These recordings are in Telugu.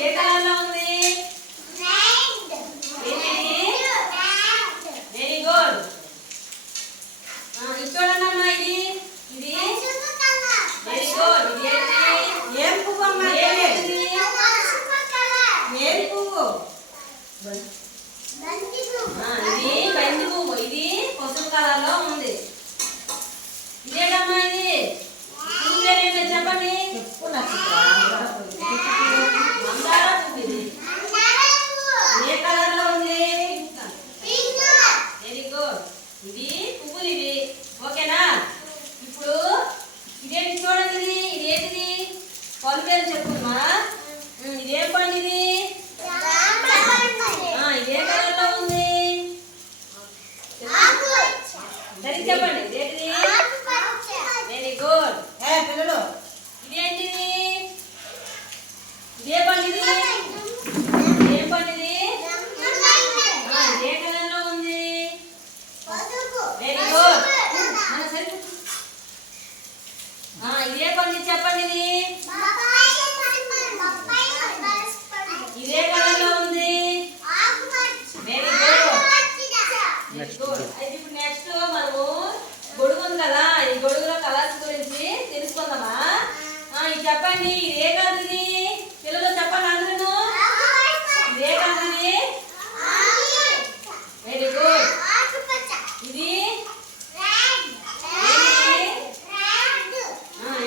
ఏ కలర్ లో ఉంది? Very good. ఇది చూడండి అమ్మా, ఇది ఇది వెరీ గుడ్. ఇది ఏంటి? ఏం పువ్వు అమ్మా? ఏంటిది? ఏం పువ్వు? ఇది బంతి పువ్వు. ఇది పసుపు కలర్ లో ఉంది. ఇదేటమ్మా ఇది? పువ్వు పేరు ఏంటో చెప్పండి. చెప్పు నాకు. మందార పువ్వు. ఇది ఏ కలర్ లో ఉంది? Very good. ఇది పువ్వులు ఇవి. ఓకేనా? ఇప్పుడు ఇదేంటి చూడండి. ఇది ఏంటిది? పళ్ళు పేరు చెప్పుమా. ఇదేం పండు ఇది? ఇదే కలర్ లో ఉంది. సరిగ్గా చెప్పండి. ఇదేంటిది? Very good. పిల్లలు ఇదేంటిది? ఇదే పండు ఇది? ఏం పండు ఇది? ఇదే కలర్ లో ఉంది. Very good. ఇదే పండు చెప్పండి. ఇది ఇదే కలర్ లో ఉంది. Very good. అయితే ఇప్పుడు నెక్స్ట్ మనము గొడుగు ఉంది కదా, ఈ గొడుగులో కలర్స్ గురించి తెలుసుకుందామా. ఇది చెప్పండి. ఇది ఏ కలర్? ఇది పిల్లలు చెప్పండి అందరూ. ఇది ఏ కలర్? ఇది వెరీ గుడ్. ఇది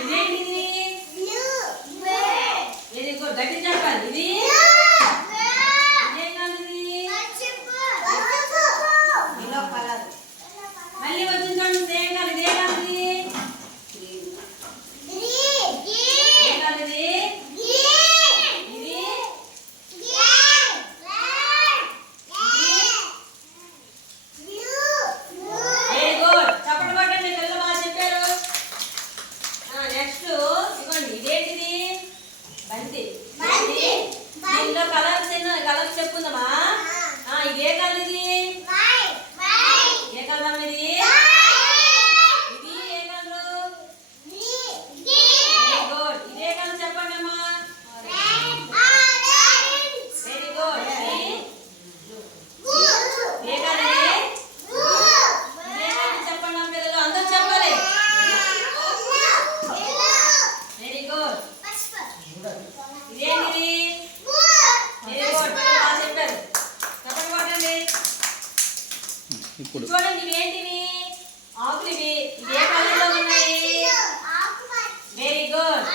ఇదేంటిది? Very good. గట్టి చెప్పండి. ఇది ఇదే కలర్? ఇది ఇలా కలర్. మళ్ళీ వచ్చిందండి. ఇదే కలర్? ఇదే కలర్? ఇది ఏ కలర్? ఇది ఇది వెరీ గుడ్. చప్పట్లు కొట్టండి. పిల్లలు బాగా చెప్పారు. నెక్స్ట్ ఇవ్వండి. ఇదేంటిది? బంతి. దీనిలో కలర్స్ కలర్స్ చెప్పుకుందామా. ఇదే కలర్? ఇది ఏ కలర్ అమ్మ? ఇది ఇది ఏ కలర్? Very good. ఇదే కలర్ చెప్పండి అమ్మా. Very good. ఏ కలర్? ఇదే కలర్ చెప్పండి అమ్మ. పిల్లలు అందరూ చెప్పాలి. Very good. ఇదేంటిది? Very good. బాగా చెప్పారు. చెప్పండి కొట్టండి. ఇప్పుడు చూడండి. ఇవేంటివి? ఆకులు ఇవి. ఇవి ఏ కలర్ లో ఉన్నాయి? Very good.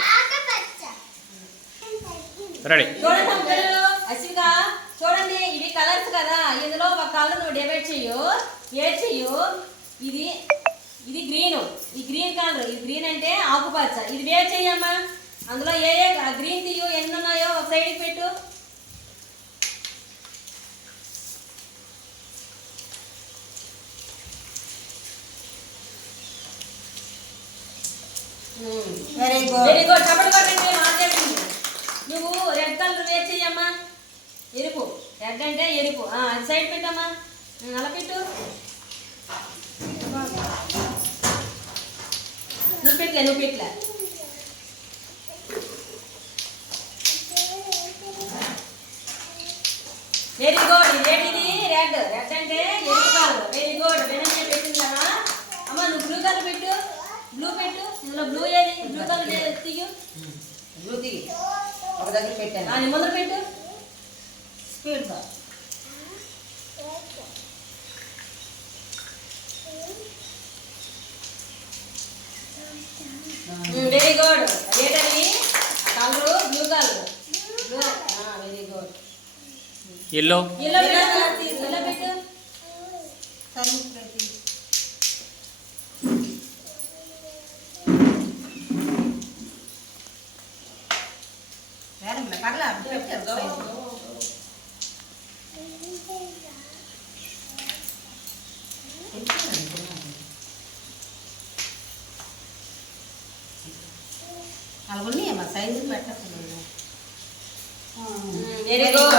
రెడీ. చూడండి పిల్లలు. అశ్విక చూడండి. ఇవి కలర్స్ కదా, ఇందులో ఒక కలర్ నువ్వు డివైడ్ చెయ్యు. ఏడ్ చెయ్యు. ఇది ఇది గ్రీన్. ఈ గ్రీన్ కలర్. ఈ గ్రీన్ అంటే ఆకుపచ్చ. ఇది వేర్ చెయ్యమ్మా. అందులో ఏ ఏ గ్రీన్ తీయు. ఎన్ని ఉన్నాయో ఒక సైడ్కి పెట్టు. Very good. Very good. చప్పట్లు కొట్టండి. మాట్లాడుతుంది. నువ్వు రెడ్ కలర్ వేర్ చెయ్యమ్మా. ఎరుపు. రెడ్ అంటే ఎరుపు. అది సైడ్ పెట్టమ్మా. అలా పెట్టు. నువ్వు పెట్లే. Very good. ఇదేంటిది? రెడ్. రెడ్ అంటే ఎరుపు కలర్. Very good. వెనక్కి పెట్టింది కదా అమ్మ. నువ్వు బ్లూ కలర్ పెట్టు. బ్లూ పెట్టు. ఇందులో బ్లూ ఏది? Blue colour తీయు. బ్లూ తీయి. ఒక దగ్గర పెట్టాను. నీ ముందర పెట్టు. స్పీడ్ గా. Very good. ఏంటది? Colour blue colour. Blue. Very good. Yellow yellow పెట్టు. సరే ప్రతి మేడం పర్లా పెట్టారు. అలాగొని మా సైజు పెట్టకుండా. Very good.